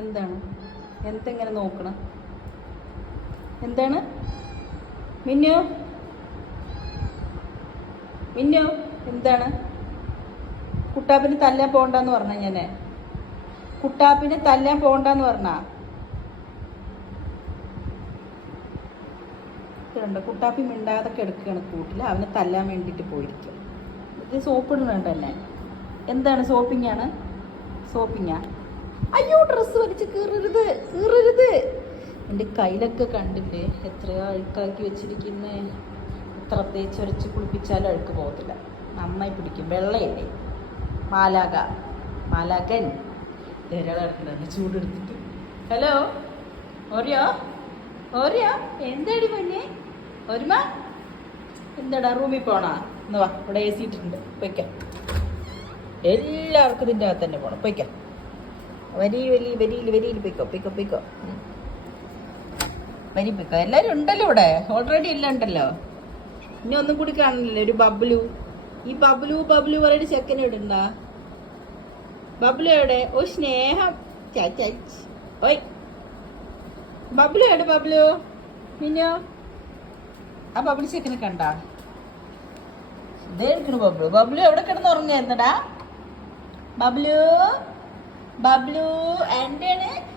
എന്താണ്? എന്തെങ്ങനെ നോക്കണം? എന്താണ്? മിന്നു? മിന്നു എന്താണ്? കുട്ടാപ്പിന് തല്ലാൻ പോകണ്ടെന്ന് പറഞ്ഞ ഞാൻ കുട്ടാപ്പിന് തല്ലാൻ പോകണ്ടെന്ന് പറഞ്ഞ? കുട്ടാപ്പി മിണ്ടാതെ കിടക്കുകയാണ് കൂട്ടിൽ അവനെ തല്ലാൻ വേണ്ടിയിട്ട് പോയിരിക്കും. ഇത് സോപ്പ് ഇടുന്നുണ്ട് തന്നെ എന്താണ് സോപ്പിങ്ങാണ്? സോപ്പിങ്ങാ? അയ്യോ ഡ്രസ്സ് വലിച്ച് കീറരുത് കീറരുത്. എന്റെ കയ്യിലൊക്കെ കണ്ടില്ലേ എത്രയോ അഴുക്കാക്കി വെച്ചിരിക്കുന്നേ. എത്ര തേച്ചൊരച്ച് കുളിപ്പിച്ചാലും അഴുക്ക് പോകത്തില്ല. നന്നായി പിടിക്കും. വെള്ളയല്ലേ? മാലാക മാലാകൻ ഒരാൾ കിടക്കുന്നുണ്ട് ചൂടെടുത്തിട്ട്. ഹലോ? ഓറിയോ? ഓറിയോ? എന്താടി പൊന്നെ? ഒരുമ? എന്താടാ റൂമിൽ പോണാ? എന്ന് വാ. ഇവിടെ എ സി ഇട്ടിട്ടുണ്ട്. പൊയ്ക്കാം. എല്ലാവർക്കും ഇതിന്റെ അകത്ത് തന്നെ പോകണം പൊയ്ക്കാം. വരി വലി വരിയിൽ വരിയിൽ പൊയ്ക്കോ പൊയ്ക്കോ ഉം. വരി പൊയ്ക്കോ. എല്ലാവരും ഉണ്ടല്ലോ ഇവിടെ. ഓൾറെഡി എല്ലാം ഉണ്ടല്ലോ. ഇനി ഒന്നും കൂടി കാണില്ലേ ഒരു ബബ്ലു. ഈ ബബ്ലു ബബ്ലു പറയുന്ന ചെക്കൻ എവിടെ ഉണ്ടാ? ബബ്ലു എവിടെ? ഓ സ്നേഹം. ഓയ്. ബബ്ലു എവിടെ ബബ്ലു? മിന്നോ. ആ ബബ്ലു ചെക്കനെ കണ്ടാ? ബബ്ലു. ബബ്ലു എവിടെ കിടന്ന് ഉറങ്ങായിരുന്നടാ ബബ്ലു. ബബ്ലു എന്റെയാണ്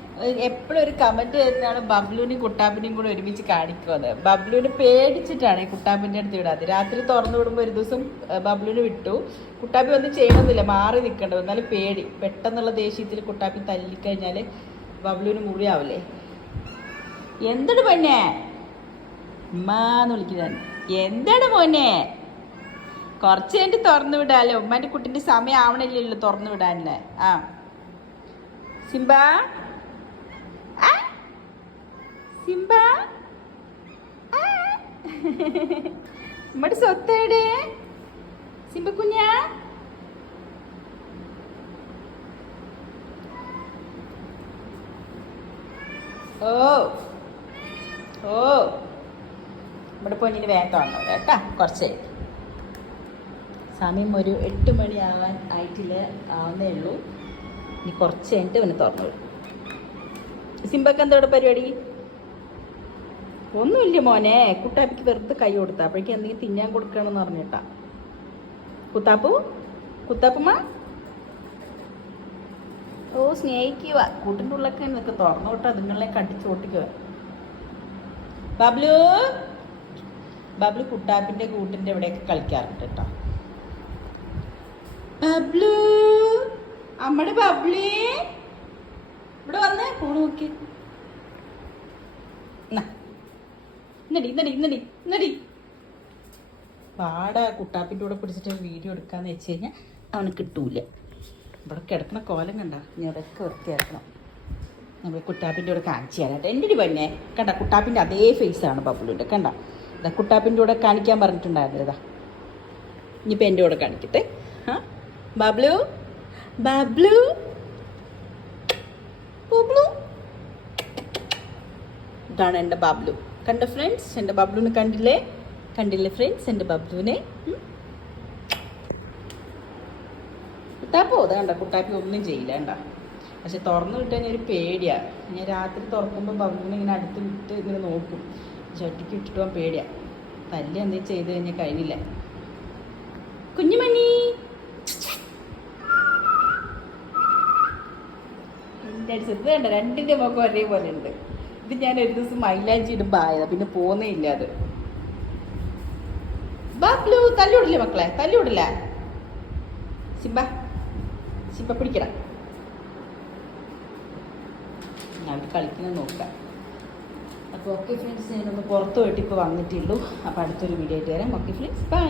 എപ്പോഴും ഒരു കമന്റ് വരുന്നതാണ് ബബ്ലുവിനെയും കുട്ടാപ്പിനെയും കൂടെ ഒരുമിച്ച് കാണിക്കുന്നത്. ബബ്ലുവിനെ പേടിച്ചിട്ടാണ് ഈ കുട്ടാമ്പിന്റെ അടുത്ത് വിടാത്. രാത്രി തുറന്നു വിടുമ്പോൾ ഒരു ദിവസം ബബ്ലുവിന് വിട്ടു. കുട്ടാപ്പി ഒന്നും ചെയ്യണമെന്നില്ല മാറി നിൽക്കേണ്ടത്. എന്നാലും പേടി. പെട്ടെന്നുള്ള ദേഷ്യത്തിൽ കുട്ടാപ്പി തല്ലിക്കഴിഞ്ഞാൽ ബബ്ലുവിന് മുറിയാവില്ലേ? എന്താണ് പൊന്നെ? ഉമ്മാന്ന് വിളിക്കുന്നതാണ് എന്താണ് മോനെ കുറച്ച് കഴിഞ്ഞിട്ട് തുറന്നു വിടാലോ? ഉമ്മാന്റെ കുട്ടിന്റെ സമയം ആവണില്ലല്ലോ തുറന്നു വിടാനല്ലേ? ആ. സിംബ? സിംബ? ആ? ഉമ്മയുടെ സ്വത്തേടെ സിംബ കുഞ്ഞ? ഓ. ഓ. നമ്മുടെ പൊന്നിന് വേഗം തോന്നോ കേട്ടാ. കുറച്ച്. സമയം ഒരു എട്ട് മണി ആവാൻ ആയിട്ടില്ല ആവുന്നേ ഉള്ളൂ. ഇനി കുറച്ച് കഴിഞ്ഞിട്ട് അവന് തുറന്നു സിംബക്ക് എന്താ പരിപാടി? ഒന്നുമില്ല മോനെ കുട്ടാപ്പിക്ക് വെറുതെ കൈ കൊടുത്ത. അപ്പോഴേക്കും എന്തെങ്കിലും തിന്നാൻ കൊടുക്കണമെന്ന് പറഞ്ഞിട്ടാ. കുത്താപ്പു? കുത്താപ്പുമ്മ? ഓ സ്നേഹിക്കുക. കൂട്ടിന്റെ ഉള്ളൊക്കെ നിനക്ക് തുറന്നു വിട്ടാ അതുങ്ങളെ കടിച്ചു ഓട്ടിക്കുക ബബ്ലു? ബബ്ലു കുട്ടാപ്പിന്റെ കൂട്ടിന്റെ ഇവിടെയൊക്കെ കളിക്കാറുണ്ട് കേട്ടോ. ബബ്ലു? അമ്മടെ ബബ്ലി. ഇവിടെ വന്നേ ഫോൺ നോക്കി. ഇന്നടി ഇന്നടി ഇന്നടി ഇന്നടി. പാടാ കുട്ടാപ്പിന്റെ കൂടെ പിടിച്ചിട്ട് വീഡിയോ എടുക്കാന്ന് വെച്ച് കഴിഞ്ഞാൽ അവന് കിട്ടൂല. ഇവിടെ കിടക്കണ കോലം കണ്ട. ഞാൻ അതൊക്കെ വൃത്തിയാക്കണം നമ്മൾ കുട്ടാപ്പിന്റെ കൂടെ കാണിച്ചു തരാട്ടെ എന്റെ ഒരു പെണ്ണെ? കണ്ട കുട്ടാപ്പിന്റെ അതേ ഫേസാണ് ബബ്ലുവിന്റെ കണ്ട? ഇതാ കുട്ടാപ്പിന്റെ കൂടെ കാണിക്കാൻ പറഞ്ഞിട്ടുണ്ടായിരുന്നു ഇതാ ഇനിയിപ്പോൾ എന്റെ കൂടെ കാണിക്കട്ടെ. ബബ്ലു? ബബ്ലു ബബ്ലു ഇതാണ് എന്റെ ബബ്ലു കണ്ട ഫ്രണ്ട്സ് എന്റെ ബബ്ലുവിനെ കണ്ടില്ലേ? കണ്ടില്ലേ ഫ്രണ്ട്സ് എന്റെ ബബ്ലുവിനെ? കുട്ടാപ്പോ അത് കണ്ട കുട്ടാപ്പി ഒന്നും ചെയ്യില്ല കണ്ട? പക്ഷെ തുറന്നു വിട്ട് കഴിഞ്ഞാൽ ഒരു പേടിയാ. ഞാൻ രാത്രി തുറക്കുമ്പോൾ ബബ്ലുവിനെ ഇങ്ങനെ അടുത്ത് വിട്ട് ഇങ്ങനെ നോക്കും. ചട്ടിക്ക് ഇട്ടിട്ട് പോകാൻ പേടിയാ. തല്ലി എന്തെങ്കിലും ചെയ്ത് കഴിഞ്ഞാൽ കഴിഞ്ഞില്ല. കുഞ്ഞുമണി. എന്റെ ഇത് വേണ്ട രണ്ടിന്റെ മുഖം ഒരേപോലെ ഉണ്ട്. ഇത് ഞാൻ ഒരു ദിവസം മൈലാഞ്ചി ഇടുമ്പോൾ ആയതാണ് പിന്നെ പോന്നേ ഇല്ല അത്. ബാബ്ലു തല്ലുവിടില്ലേ മക്കളെ? തല്ലുവിടില്ല. സിംബ സിംബ പിടിക്കണം അവർ കളിക്കുന്നത് നോക്കാം. അപ്പോൾ ഓക്കെ ഫ്രണ്ട്സ് ഞാനൊന്ന് പുറത്ത് പോയിട്ട് ഇപ്പോൾ വന്നിട്ടുള്ളൂ. അപ്പോൾ അടുത്തൊരു വീഡിയോ ആയിട്ട് വരാം. Okay friends by